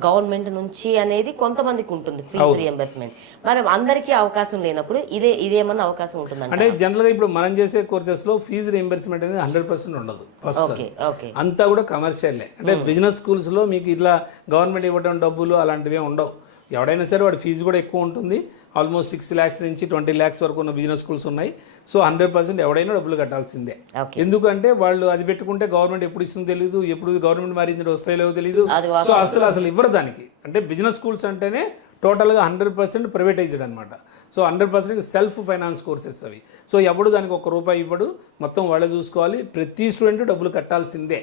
గవర్నమెంట్ నుంచి అనేది కొంతమందికి ఉంటుంది. ఫీజు రియంబర్స్మెంట్ మరి అందరికీ అవకాశం లేనప్పుడు ఇదే ఇదేమన్నా అవకాశం ఉంటుందంట అంటే జనరల్గా ఇప్పుడు మనం చేసే కోర్సెస్లో ఫీజు రీఎంబర్స్మెంట్ అనేది హండ్రెడ్ పర్సెంట్ ఉండదు ఫస్ట్ ఓకే ఓకే. అంతా కూడా కమర్షియల్లే. అంటే బిజినెస్ స్కూల్స్లో మీకు ఇట్లా గవర్నమెంట్ ఇవ్వడం డబ్బులు అలాంటివి ఉండవు. ఎవడైనా సరే వాడి ఫీజు కూడా ఎక్కువ ఉంటుంది. ఆల్మోస్ట్ సిక్స్ ల్యాక్స్ నుంచి ట్వంటీ ల్యాక్స్ వరకు ఉన్న బిజినెస్ స్కూల్స్ ఉన్నాయి. సో హండ్రెడ్ పర్సెంట్ ఎవడైనా డబ్బులు కట్టాల్సిందే. ఎందుకంటే వాళ్ళు అది పెట్టుకుంటే గవర్నమెంట్ ఎప్పుడు ఇస్తుందో తెలియదు ఎప్పుడు గవర్నమెంట్ మారిందో వస్తాయో లేవో తెలియదు సో అసలు అసలు ఇవ్వరు దానికి. అంటే బిజినెస్ స్కూల్స్ అంటేనే టోటల్గా హండ్రెడ్ పర్సెంట్ ప్రైవేటైజ్డ్ అనమాట so hundred percent self finance courses అవి. సో ఎవడు దానికి ఒక రూపాయి ఇవ్వడు మొత్తం వాళ్ళే చూసుకోవాలి. ప్రతి స్టూడెంట్ డబ్బులు కట్టాల్సిందే.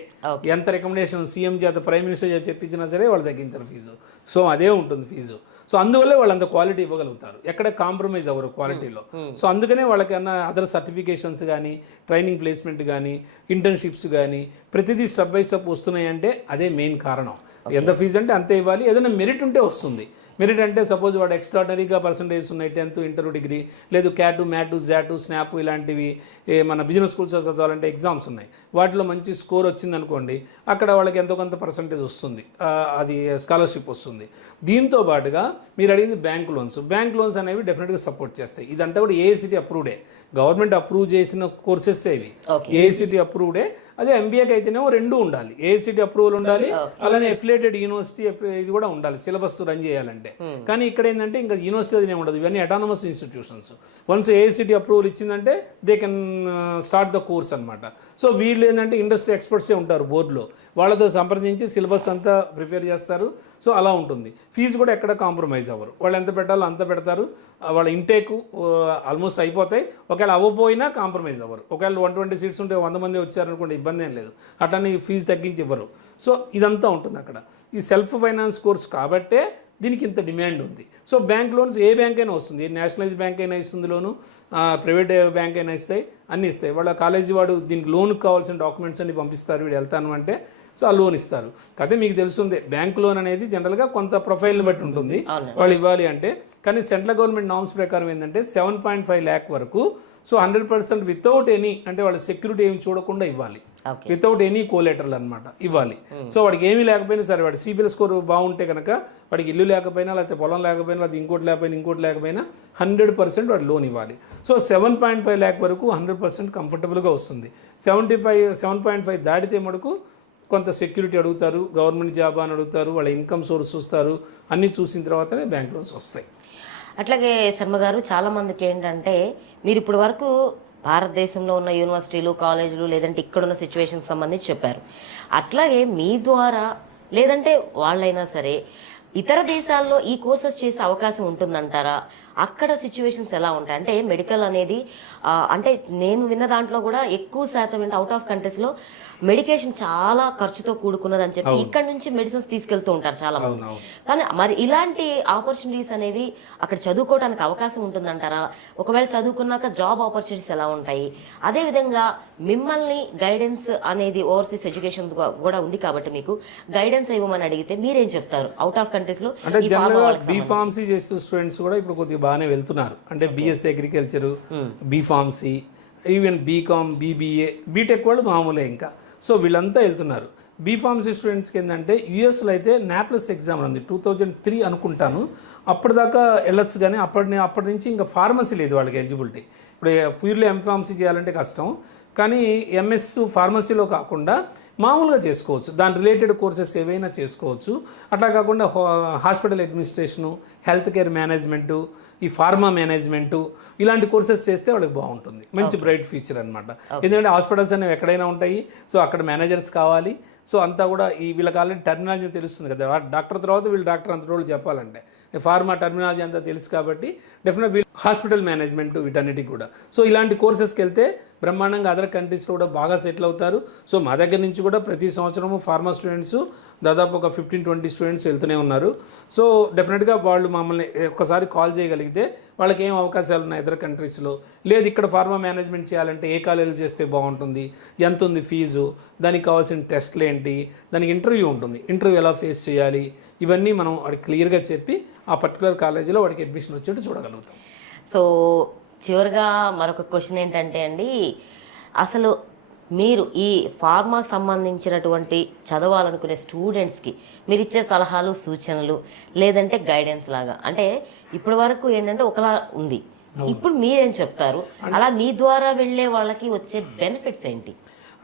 ఎంత రికమెండేషన్ సీఎం చేత ప్రైమ్ మినిస్టర్ చేత చెప్పించినా సరే వాళ్ళు తగ్గించరు ఫీజు. సో అదే ఉంటుంది ఫీజు. సో అందువల్లే వాళ్ళు అంత క్వాలిటీ ఇవ్వగలుగుతారు. ఎక్కడ కాంప్రమైజ్ అవ్వరు క్వాలిటీలో. సో అందుకనే వాళ్ళకి అన్న అదర్ సర్టిఫికేషన్స్ కానీ ట్రైనింగ్ ప్లేస్మెంట్ కానీ ఇంటర్న్షిప్స్ కానీ ప్రతిదీ స్టెప్ బై స్టెప్ వస్తున్నాయి అంటే అదే మెయిన్ కారణం. ఎంత ఫీజు అంటే అంతే ఇవ్వాలి. ఏదైనా మెరిట్ ఉంటే వస్తుంది. మెరిట్ అంటే సపోజ్ వాడు ఎక్స్ట్రాడనరీగా పర్సంటేజ్ ఉన్నాయి టెన్త్ ఇంటర్ డిగ్రీ లేదు క్యాటు మ్యాటు జాటు స్నాప్ ఇలాంటివి మన బిజినెస్ స్కూల్స్ చదవాలంటే ఎగ్జామ్స్ ఉన్నాయి. వాటిలో మంచి స్కోర్ వచ్చింది అనుకోండి అక్కడ వాళ్ళకి ఎంతో కొంత పర్సంటేజ్ వస్తుంది. అది స్కాలర్షిప్ వస్తుంది. దీంతో పాటుగా మీరు అడిగింది బ్యాంక్ లోన్స్ బ్యాంక్ లోన్స్ అనేవి డెఫినెట్గా సపోర్ట్ చేస్తాయి. ఇదంతా కూడా ఏఐసిటీ అప్రూవ్డే గవర్నమెంట్ అప్రూవ్ చేసిన కోర్సెస్ ఇవి. Okay. ఏఐసిటీ అప్రూవ్డే అదే ఎంబీఏకి అయితేనేమో రెండు ఉండాలి. ఏఐసిటీ అప్రూవల్ ఉండాలి అలానే ఎఫిలేటెడ్ యూనివర్సిటీ ఇది కూడా ఉండాలి సిలబస్ రన్ చేయాలంటే. కానీ ఇక్కడ ఏంటంటే ఇంకా యూనివర్సిటీ అది ఉండదు ఇవన్నీ autonomous institutions once AICTE approval ఇచ్చిందంటే they can start the course అనమాట సో వీళ్ళు ఏంటంటే ఇండస్ట్రీ ఎక్స్పర్ట్సే ఉంటారు బోర్డులో వాళ్ళతో సంప్రదించి సిలబస్ అంతా ప్రిపేర్ చేస్తారు. సో అలా ఉంటుంది. ఫీజు కూడా ఎక్కడ కాంప్రమైజ్ అవ్వరు. వాళ్ళు ఎంత పెట్టాలో అంత పెడతారు. వాళ్ళ ఇంటేక్ ఆల్మోస్ట్ అయిపోతాయి. ఒకవేళ అవ్వపోయినా కాంప్రమైజ్ అవ్వరు. ఒకవేళ వన్ ట్వంటీ సీట్స్ ఉంటే వంద మంది వచ్చారనుకోండి ఇబ్బంది ఏం లేదు. అట్లనే ఫీజు తగ్గించి ఇవ్వరు. సో ఇదంతా ఉంటుంది అక్కడ. ఈ సెల్ఫ్ ఫైనాన్స్ కోర్స్ కాబట్టే దీనికి ఇంత డిమాండ్ ఉంది. సో బ్యాంక్ లోన్స్ ఏ బ్యాంక్ అయినా వస్తుంది. నేషనలైజ్ బ్యాంక్ అయినా ఇస్తుంది లోను ప్రైవేట్ బ్యాంక్ అయినా ఇస్తాయి అన్నీ ఇస్తాయి. వాళ్ళ కాలేజీ వాడు దీనికి లోన్కి కావాల్సిన డాక్యుమెంట్స్ అన్ని పంపిస్తారు. వీడు వెళ్తాను అంటే సో ఆ లోన్ ఇస్తారు. కాకపోతే మీకు తెలుస్తుంది బ్యాంక్ లోన్ అనేది జనరల్గా కొంత ప్రొఫైల్ని బట్టి ఉంటుంది. వాళ్ళు ఇవ్వాలి అంటే కానీ సెంట్రల్ గవర్నమెంట్ నామ్స్ ప్రకారం ఏంటంటే సెవెన్ పాయింట్ ఫైవ్ ల్యాక్ వరకు so hundred percent without any అంటే వాళ్ళ సెక్యూరిటీ ఏమి చూడకుండా ఇవ్వాలి. వితౌట్ ఎనీ కోలెటరల్ అనమాట ఇవ్వాలి. సో వాడికి ఏమీ లేకపోయినా సరే వాడి సిబిల్ స్కోర్ బాగుంటే కనుక వాడికి ఇల్లు లేకపోయినా లేకపోతే పొలం లేకపోయినా లేకపోతే ఇంకోటి లేకపోయినా ఇంకోటి లేకపోయినా హండ్రెడ్ పర్సెంట్ వాడు లోన్ ఇవ్వాలి. So seven point five lakh వరకు హండ్రెడ్ పర్సెంట్ కంఫర్టబుల్గా వస్తుంది. Seventy five seven point five దాటితే మటుకు కొంత సెక్యూరిటీ అడుగుతారు గవర్నమెంట్ జాబ్ అని అడుగుతారు వాళ్ళ ఇన్కమ్ సోర్స్ చూస్తారు అన్నీ చూసిన తర్వాతనే బ్యాంక్ లోన్స్ వస్తాయి. అట్లాగే శర్మ గారు చాలామందికి ఏంటంటే మీరు ఇప్పటి వరకు భారతదేశంలో ఉన్న యూనివర్సిటీలు కాలేజీలు లేదంటే ఇక్కడున్న సిచ్యువేషన్ సంబంధించి చెప్పారు. అట్లాగే మీ ద్వారా లేదంటే వాళ్ళైనా సరే ఇతర దేశాల్లో ఈ కోర్సెస్ చేసే అవకాశం ఉంటుందంటారా? అక్కడ సిచ్యువేషన్స్ ఎలా ఉంటాయి? అంటే మెడికల్ అనేది అంటే నేను విన్న దాంట్లో కూడా ఎక్కువ శాతం ఏంటి అవుట్ ఆఫ్ కంట్రీస్లో మెడికేషన్ చాలా ఖర్చుతో కూడుకున్నదని చెప్పి ఇక్కడ నుంచి మెడిసిన్స్ తీసుకెళ్తూ ఉంటారు చాలా మంది. కానీ మరి ఇలాంటి ఆపర్చునిటీస్ అనేవి అక్కడ చదువుకోవడానికి అవకాశం ఉంటుందంటారా? ఒకవేళ చదువుకున్నాక జాబ్ ఆపర్చునిటీస్ ఎలా ఉంటాయి? అదే విధంగా మిమ్మల్ని గైడెన్స్ అనేది ఓవర్సీస్ ఎడ్యుకేషన్ కూడా ఉంది కాబట్టి మీకు గైడెన్స్ ఇవ్వమని అడిగితే మీరేం చెప్తారు? అవుట్ ఆఫ్ కంట్రీస్లో అంటే ఈ జనరల్గా pharma వాళ్ళకి బీ ఫార్మసీ చేసే స్టూడెంట్స్ కూడా ఇప్పుడు కొద్దిగా బాగానే వెళ్తున్నారు. అంటే BSc agriculture B pharmacy even BCom BBA BTech వాళ్ళు మామూలే ఇంకా. సో వీళ్ళంతా వెళ్తున్నారు. బీఫార్మసీ స్టూడెంట్స్కి ఏంటంటే యూఎస్లో అయితే నాప్లస్ ఎగ్జామ్ ఉంది టూ థౌజండ్ త్రీ అనుకుంటాను. అప్పటిదాకా వెళ్ళొచ్చు కానీ అప్పటి అప్పటి నుంచి ఇంకా ఫార్మసీ లేదు వాళ్ళకి ఎలిజిబిలిటీ ఇప్పుడు ప్యూర్లీ ఎంఫార్మసీ చేయాలంటే కష్టం. కానీ ఎంఎస్ ఫార్మసీలో కాకుండా మామూలుగా చేసుకోవచ్చు. దాని రిలేటెడ్ కోర్సెస్ ఏవైనా చేసుకోవచ్చు. అట్లా కాకుండా hospital administration health care management ఈ ఫార్మా మేనేజ్మెంటు ఇలాంటి కోర్సెస్ చేస్తే వాళ్ళకి బాగుంటుంది. మంచి బ్రైట్ ఫ్యూచర్ అనమాట ఎందుకంటే హాస్పిటల్స్ అనేవి ఎక్కడైనా ఉంటాయి. సో అక్కడ మేనేజర్స్ కావాలి. సో అంతా కూడా ఈ వీళ్ళకి ఆల్రెడీ టర్మినాలజీ తెలుస్తుంది కదా. డాక్టర్ తర్వాత వీళ్ళు డాక్టర్ అంత రోజులు చెప్పాలంటే. ఫార్మా టర్మినాలజీ అంతా తెలుసు కాబట్టి డెఫినెట్ వీళ్ళు హాస్పిటల్ మేనేజ్మెంట్ వీటన్నిటికి కూడా. సో ఇలాంటి కోర్సెస్కి వెళ్తే బ్రహ్మాండంగా అదర్ కంట్రీస్లో కూడా బాగా సెటిల్ అవుతారు. సో మా దగ్గర నుంచి కూడా ప్రతి సంవత్సరము ఫార్మా స్టూడెంట్స్ దాదాపు ఒక ఫిఫ్టీన్ ట్వంటీ స్టూడెంట్స్ వెళ్తూనే ఉన్నారు. సో డెఫినెట్గా వాళ్ళు మమ్మల్ని ఒక్కసారి కాల్ చేయగలిగితే వాళ్ళకి ఏం అవకాశాలు ఉన్నాయి ఇతర కంట్రీస్లో లేదు ఇక్కడ ఫార్మా మేనేజ్మెంట్ చేయాలంటే ఏ కాలేజీలో చేస్తే బాగుంటుంది? ఎంత ఉంది ఫీజు? దానికి కావాల్సిన టెస్ట్లు ఏంటి? దానికి ఇంటర్వ్యూ ఉంటుంది. ఇంటర్వ్యూ ఎలా ఫేస్ చేయాలి? ఇవన్నీ మనం వాడికి క్లియర్గా చెప్పి ఆ పర్టికులర్ కాలేజీలో వాడికి అడ్మిషన్ వచ్చేట్టు చూడగలుగుతాం. సో చివరిగా మరొక క్వశ్చన్ ఏంటంటే అండి అసలు మీరు ఈ ఫార్మా సంబంధించినటువంటి చదవాలనుకునే స్టూడెంట్స్కి మీరు ఇచ్చే సలహాలు సూచనలు లేదంటే గైడెన్స్ లాగా? అంటే ఇప్పటి వరకు ఏంటంటే ఒకలా ఉంది. ఇప్పుడు మీరేం చెప్తారు? అలా మీ ద్వారా వెళ్ళే వాళ్ళకి వచ్చే బెనిఫిట్స్ ఏంటి?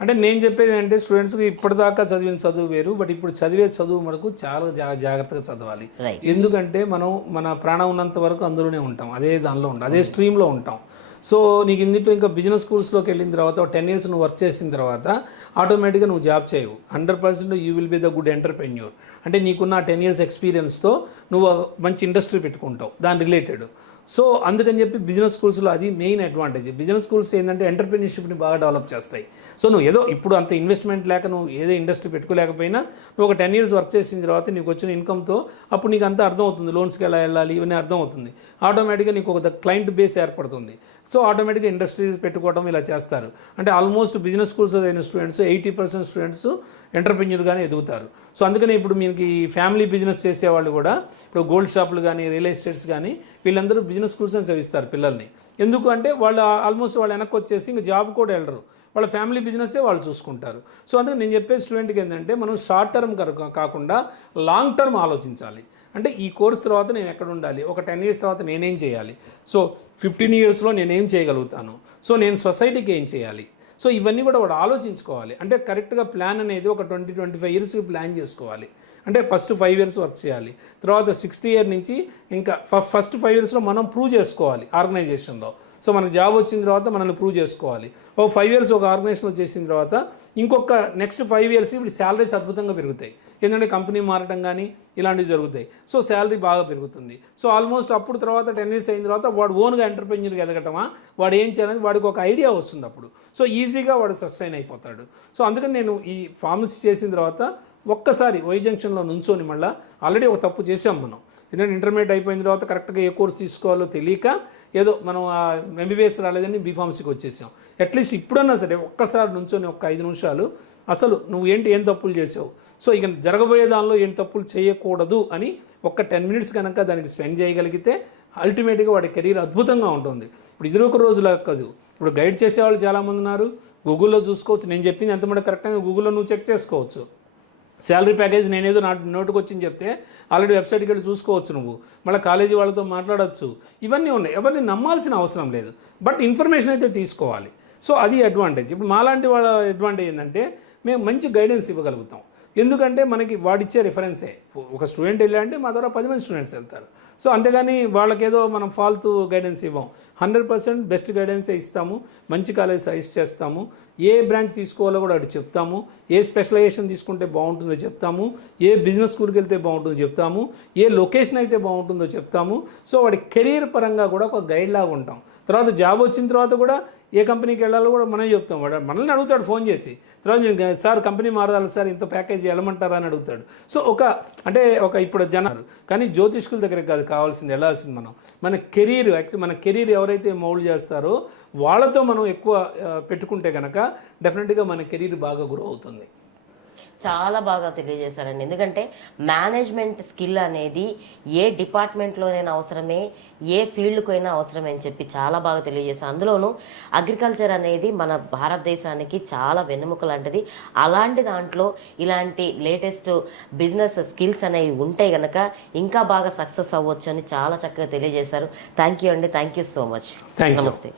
అంటే నేను చెప్పేది అంటే స్టూడెంట్స్కి ఇప్పటిదాకా చదివిన చదువు వేరు బట్ ఇప్పుడు చదివే చదువు మనకు చాలా జా జాగ్రత్తగా చదవాలి. ఎందుకంటే మనం మన ప్రాణం ఉన్నంత వరకు అందులోనే ఉంటాం. అదే దానిలో ఉంటాం. అదే స్ట్రీమ్లో ఉంటాం. సో నీకు ఇందులో ఇంకా బిజినెస్ స్కూల్స్లోకి వెళ్ళిన తర్వాత టెన్ ఇయర్స్ నువ్వు వర్క్ చేసిన తర్వాత ఆటోమేటిక్గా నువ్వు జాబ్ చేయవు. Hundred percent you will be the good entrepreneur అంటే నీకున్న టెన్ ఇయర్స్ ఎక్స్పీరియన్స్తో నువ్వు మంచి ఇండస్ట్రీ పెట్టుకుంటావు. దాని రిలేటెడ్ సో అందుకని చెప్పి బిజినెస్ స్కూల్స్లో అది మెయిన్ అడ్వాంటేజ్ బిజినెస్ స్కూల్స్ ఏంటంటే ఎంటర్ప్రినర్షిప్ని బాగా డెవలప్ చేస్తాయి. సో నువ్వు ఏదో ఇప్పుడు అంత ఇన్వెస్ట్మెంట్ లేక నువ్వు ఏదో ఇండస్ట్రీ పెట్టుకోలేకపోయినా నువ్వు ఒక టెన్ ఇయర్స్ వర్క్ చేసిన తర్వాత నీకు వచ్చిన ఇన్కమ్తో అప్పుడు నీకు అంతా అర్థం అవుతుంది లోన్స్కి ఎలా వెళ్ళాలి ఇవన్నీ అర్థం అవుతుంది ఆటోమేటిక్గా నీకు ఒక క్లయింట్ బేస్ ఏర్పడుతుంది. సో ఆటోమేటిక్గా ఇండస్ట్రీస్ పెట్టుకోవడం ఇలా చేస్తారు. అంటే ఆల్మోస్ట్ బిజినెస్ స్కూల్స్ అయిన స్టూడెంట్స్ ఎయిటీ పర్సెంట్ స్టూడెంట్స్ ఎంటర్ప్రెన్యూర్గానే ఎదుగుతారు. సో అందుకనే ఇప్పుడు మీకు ఈ ఫ్యామిలీ బిజినెస్ చేసేవాళ్ళు కూడా ఇప్పుడు గోల్డ్ షాపులు కానీ రియల్ ఎస్టేట్స్ కానీ వీళ్ళందరూ బిజినెస్ స్కూల్స్ చదివిస్తారు పిల్లల్ని. ఎందుకు అంటే వాళ్ళు ఆల్మోస్ట్ వాళ్ళు వెనక్కి వచ్చేసి ఇంకా జాబ్ కూడా వెళ్ళరు. వాళ్ళ ఫ్యామిలీ బిజినెస్సే వాళ్ళు చూసుకుంటారు. సో అందుకని నేను చెప్పే స్టూడెంట్కి ఏంటంటే మనం షార్ట్ టర్మ్ కాకుండా లాంగ్ టర్మ్ ఆలోచించాలి. అంటే ఈ కోర్స్ తర్వాత నేను ఎక్కడ ఉండాలి? ఒక టెన్ ఇయర్స్ తర్వాత నేనేం చేయాలి? సో ఫిఫ్టీన్ ఇయర్స్లో నేనేం చేయగలుగుతాను? సో నేను సొసైటీకి ఏం చేయాలి? సో ఇవన్నీ కూడా వాడు ఆలోచించుకోవాలి. అంటే కరెక్ట్గా ప్లాన్ అనేది ఒక ట్వంటీ ట్వంటీ ఫైవ్ ఇయర్స్కి ప్లాన్ చేసుకోవాలి. అంటే ఫస్ట్ ఫైవ్ ఇయర్స్ వర్క్ చేయాలి. తర్వాత సిక్స్త్ ఇయర్ నుంచి ఇంకా ఫ- ఫస్ట్ ఫైవ్ ఇయర్స్లో మనం ప్రూవ్ చేసుకోవాలి ఆర్గనైజేషన్లో సో మనకు జాబ్ వచ్చిన తర్వాత మనల్ని ప్రూవ్ చేసుకోవాలి. ఓ ఫైవ్ ఇయర్స్ ఒక ఆర్గనైజేషన్లో చేసిన తర్వాత ఇంకొక నెక్స్ట్ ఫైవ్ ఇయర్స్ ఇప్పుడు శాలరీస్ అద్భుతంగా పెరుగుతాయి. ఎందుకంటే కంపెనీ మారటం కానీ ఇలాంటివి జరుగుతాయి. సో శాలరీ బాగా పెరుగుతుంది. సో ఆల్మోస్ట్ అప్పుడు తర్వాత టెన్ ఇయర్స్ అయిన తర్వాత వాడు ఓన్గా ఎంటర్ప్రెన్యూర్గా ఎదగటమా? వాడు ఏం చేయాలని వాడికి ఒక ఐడియా వస్తుంది అప్పుడు. సో ఈజీగా వాడు సస్టైన్ అయిపోతాడు. సో అందుకని నేను ఈ ఫార్మసీ చేసిన తర్వాత ఒక్కసారి వై జంక్షన్లో నుంచోని మళ్ళీ ఆల్రెడీ ఒక తప్పు చేసాం మనం. ఎందుకంటే ఇంటర్మీడియట్ అయిపోయిన తర్వాత కరెక్ట్గా ఏ కోర్స్ తీసుకోవాలో తెలియక ఏదో మనం ఎంబీబీఎస్ రాలేదని బీఫార్మసీకి వచ్చేసాం. అట్లీస్ట్ ఇప్పుడన్నా సరే ఒక్కసారి నుంచొని ఒక్క ఐదు నిమిషాలు అసలు నువ్వు ఏంటి ఏం తప్పులు చేసావు? సో ఇక జరగబోయే దానిలో ఏం తప్పులు చేయకూడదు అని ఒక్క టెన్ మినిట్స్ కనుక దానికి స్పెండ్ చేయగలిగితే అల్టిమేట్గా వాడి కెరీర్ అద్భుతంగా ఉంటుంది. ఇప్పుడు ఇది ఒక రోజులా కాదు. ఇప్పుడు గైడ్ చేసేవాళ్ళు చాలామంది ఉన్నారు. గూగుల్లో చూసుకోవచ్చు. నేను చెప్పింది ఎంతమంది కరెక్ట్గా గూగుల్లో నువ్వు చెక్ చేసుకోవచ్చు. శాలరీ ప్యాకేజ్ నేనేదో నా నోటుకు వచ్చింది చెప్తే ఆల్రెడీ వెబ్సైట్కి వెళ్ళి చూసుకోవచ్చు నువ్వు. మళ్ళీ కాలేజీ వాళ్ళతో మాట్లాడవచ్చు ఇవన్నీ ఉన్నాయి. ఎవరిని నమ్మాల్సిన అవసరం లేదు. బట్ ఇన్ఫర్మేషన్ అయితే తీసుకోవాలి. సో అది అడ్వాంటేజ్. ఇప్పుడు మాలాంటి వాళ్ళ అడ్వాంటేజ్ ఏంటంటే మేము మంచి గైడెన్స్ ఇవ్వగలుగుతాం. ఎందుకంటే మనకి వాడిచ్చే రిఫరెన్సే ఒక స్టూడెంట్ వెళ్ళాలంటే మా ద్వారా పది మంది స్టూడెంట్స్ వెళ్తారు. సో అంతేగాని వాళ్ళకేదో మనం ఫాల్తూ గైడెన్స్ ఇవ్వం. హండ్రెడ్ పర్సెంట్ బెస్ట్ గైడెన్సే ఇస్తాము. మంచి కాలేజ్ సజెస్ట్ చేస్తాము. ఏ బ్రాంచ్ తీసుకోవాలో కూడా అటు చెప్తాము. ఏ స్పెషలైజేషన్ తీసుకుంటే బాగుంటుందో చెప్తాము. ఏ బిజినెస్ స్కూల్కి వెళ్తే బాగుంటుందో చెప్తాము. ఏ లొకేషన్ అయితే బాగుంటుందో చెప్తాము. సో వాడి కెరీర్ పరంగా కూడా ఒక గైడ్ లాగా ఉంటాం. తర్వాత జాబ్ వచ్చిన తర్వాత కూడా ఏ కంపెనీకి వెళ్ళాలో కూడా మనం చెప్తాం. వాడు మనల్ని అడుగుతాడు ఫోన్ చేసి. తర్వాత సార్ కంపెనీ మారాలి సార్? ఇంత ప్యాకేజ్ వెళ్ళమంటారా? అని అడుగుతాడు. సో ఒక అంటే ఒక ఇప్పుడు జనాలు కానీ జ్యోతిష్కుల దగ్గరికి కాదు కావాల్సింది వెళ్ళాల్సింది మనం. మన కెరీర్ యాక్చువల్లీ మన కెరీర్ ఎవరైతే మౌల్డ్ చేస్తారో వాళ్ళతో మనం ఎక్కువ పెట్టుకుంటే కనుక డెఫినెట్గా మన కెరీర్ బాగా గ్రో అవుతుంది. చాలా బాగా తెలియజేశారండి. ఎందుకంటే మేనేజ్మెంట్ స్కిల్ అనేది ఏ డిపార్ట్మెంట్లోనైనా అవసరమే ఏ ఫీల్డ్కు అయినా అవసరమే అని చెప్పి చాలా బాగా తెలియజేశారు. అందులోనూ అగ్రికల్చర్ అనేది మన భారతదేశానికి చాలా వెన్నెముక లాంటిది. అలాంటి దాంట్లో ఇలాంటి లేటెస్ట్ బిజినెస్ స్కిల్స్ అనేవి ఉంటే గనక ఇంకా బాగా సక్సెస్ అవ్వచ్చు అని చాలా చక్కగా తెలియజేశారు. థ్యాంక్ యూ అండి. Thank you so much. నమస్తే.